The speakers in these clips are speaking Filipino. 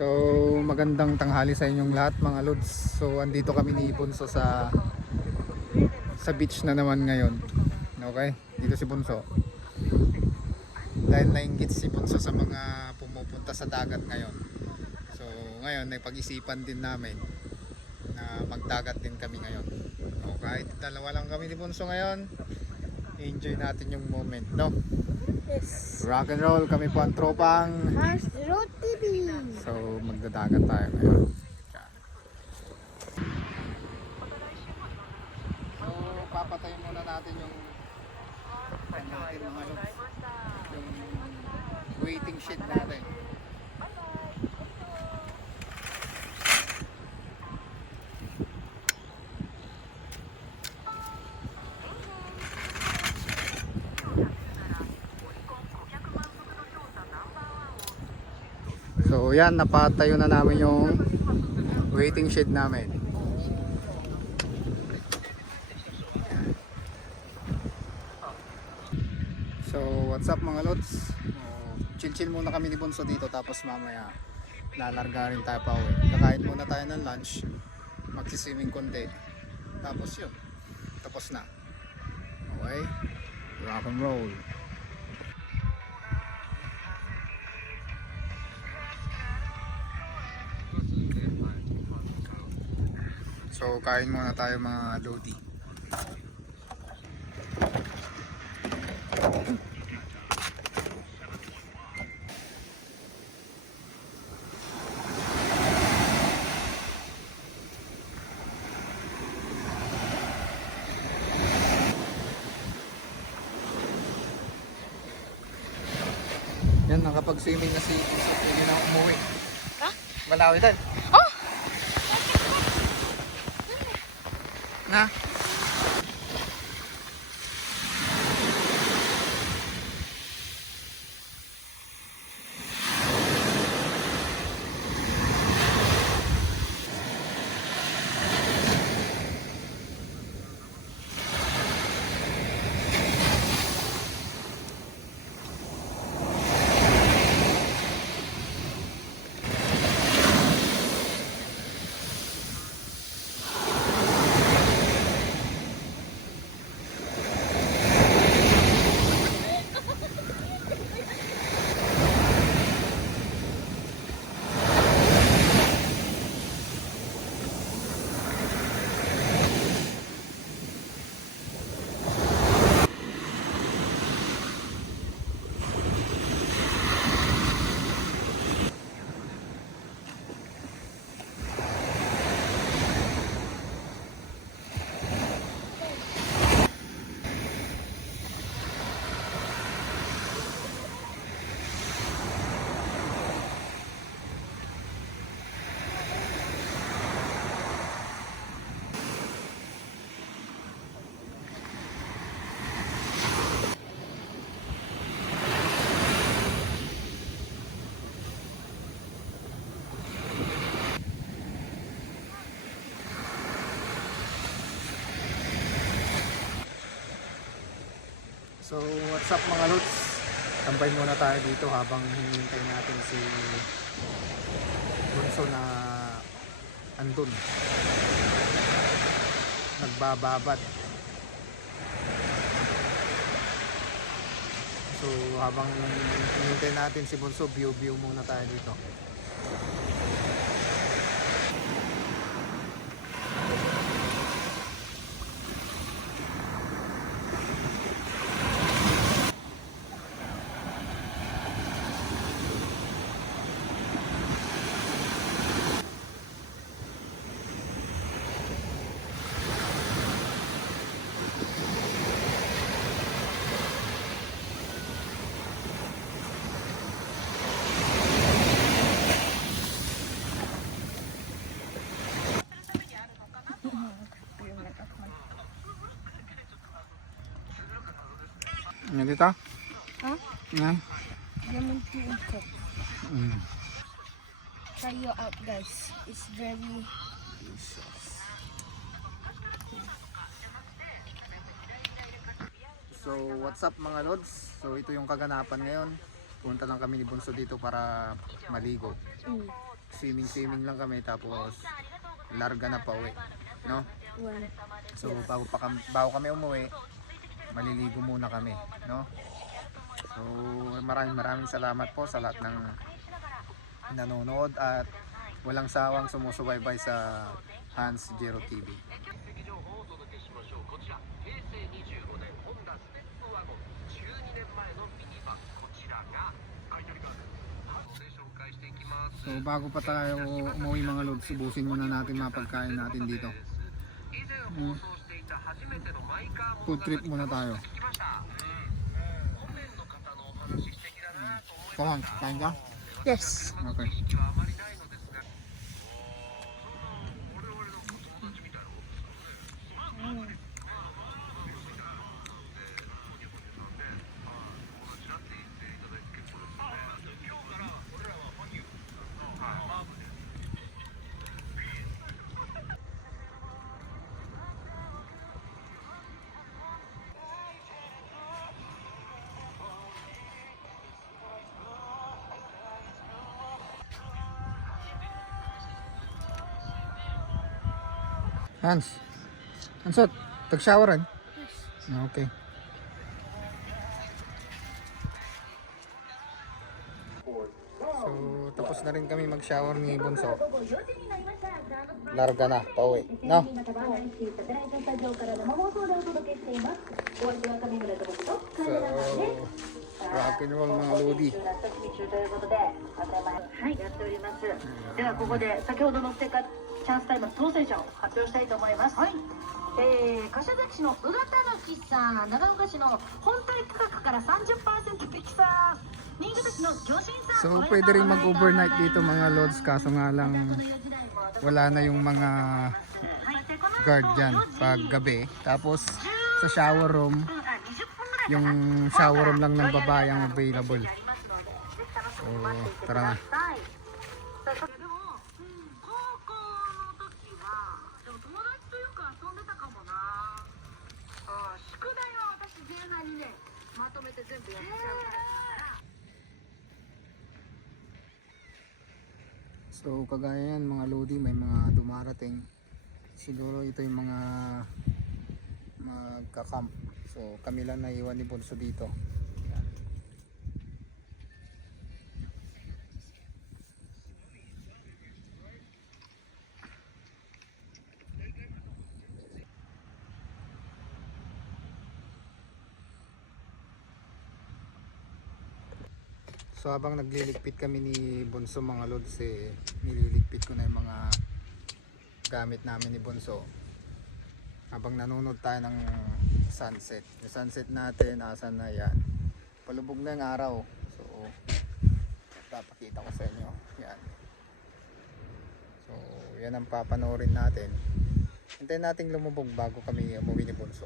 So, magandang tanghali sa inyong lahat mga lods. So, andito kami ni Bunso sa sa beach na naman ngayon. Okay? Dito si Bunso. Dahil nainggit si Bunso sa mga pumupunta sa dagat ngayon. So, ngayon, napag-isipan din namin na magdagat din kami ngayon. So, kahit dalawa lang kami ni Bunso ngayon, enjoy natin yung moment, no? Yes. Rock and roll, kami po ang tropang Mars Road TV. So, magdadagat tayo ngayon. So, papatay muna natin yung ano natin yung waiting shed natin. So yan, napatayo na namin yung waiting shed namin. So what's up mga lods? Oh, chill-chill muna kami ni Bunso dito tapos mamaya lalarga rin tayo pa uwi. Kakain muna tayo ng lunch, magsiswimming konti. Tapos yun, tapos na. Okay? Rock and roll. So kain muna tayo mga lodi. Yan, nakapag-swimming na si Iso. Pwede na umuwi. Ha? Malawi din. Oh! Na? So, what's up mga lods? Tambay muna tayo dito habang hinihintay natin si Bunso na andun. Nagbababad. So, habang hinihintay natin si Bunso, view-view muna tayo dito. Yan dito? Ha? Yan. Lemon tea and coke. Mm. Try you out guys. It's very delicious. So, what's up mga lods? So, ito yung kaganapan ngayon. Punta lang kami ni Bunso dito para maligo. Mm. Swimming swimming lang kami tapos larga na pa uwi. No? One. So bago pa kami, bago kami umuwi, maliligo muna kami no so maraming maraming salamat po sa lahat ng nanonood at walang sawang sumusubaybay sa Hans Jero TV そう、bago pa tayo umuwi mga lods, subusin muna natin mapagkain natin dito. Mm. 初めてのマイカー Food trip muna tayo. 来ました本年の方のお話素敵だなと思い Kawan, kain ka? Yes. Okay. 意識はあまりない Hans. Hansot, tag-shower rin? Okay. So, tapos na rin kami mag-shower ni Bunso. Larga na, pauwi. No? So, rock and roll mga lodi. はい、やっております。ではここで先ほどのステッカーチャンスタイムの当選者を発表したいと思います。はい。えー、柏崎市の宇賀たぬきさん、長岡市の本体価格から30%引きさん、新潟市の魚心さん。So, pwede rin mag-overnight dito mga lods kaso nga lang wala na yung mga guard dyan pag gabi. Tapos, sa shower room, yung shower room lang ng babae ang available. So tara na. So kagaya yan mga lodi may mga dumarating. Siguro ito yung mga magka-camp. So, kami lang naiwan ni Bunso dito. So habang nagliligpit kami ni Bonso mga lods eh, nililigpit ko na yung mga gamit namin ni Bonso. Habang nanonood tayo ng sunset. Yung sunset natin, asan na yan. Palubog na yung araw. So, papakita ko sa inyo. Yan. So, yan ang papanoorin natin. Hintayin natin lumubog bago kami umuwi ni Bonso.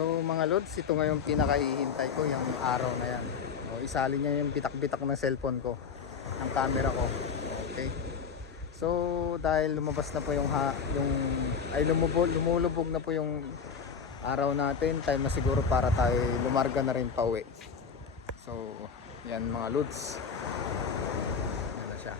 So mga lods, ito nga yung pinakahihintay ko, yung araw na yan. O, isali niya yung bitak-bitak ng cellphone ko, ng camera ko. Okay. So dahil lumabas na po yung ha, yung ay lumubog, lumulubog na po yung araw natin, time na siguro para tayo lumarga na rin pauwi. So yan mga lods. Yan na siya.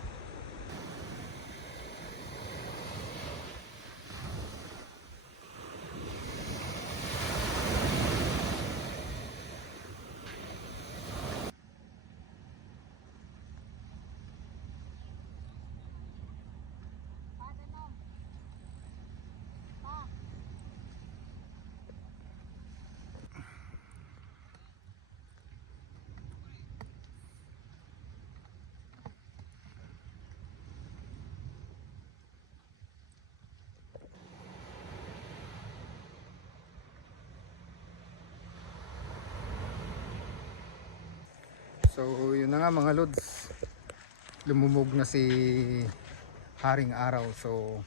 So yun na nga mga lods. Lumubog na si Haring Araw. So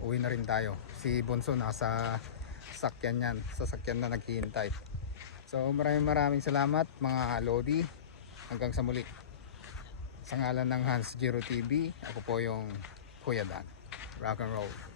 uwi na rin tayo. Si Bonso nasa sasakyan yan. Sasakyan na naghihintay. So maraming maraming salamat mga Lodi. Hanggang sa muli. Sa ngalan ng Hans Giro TV, ako po yung Kuya Dan. Rock and roll.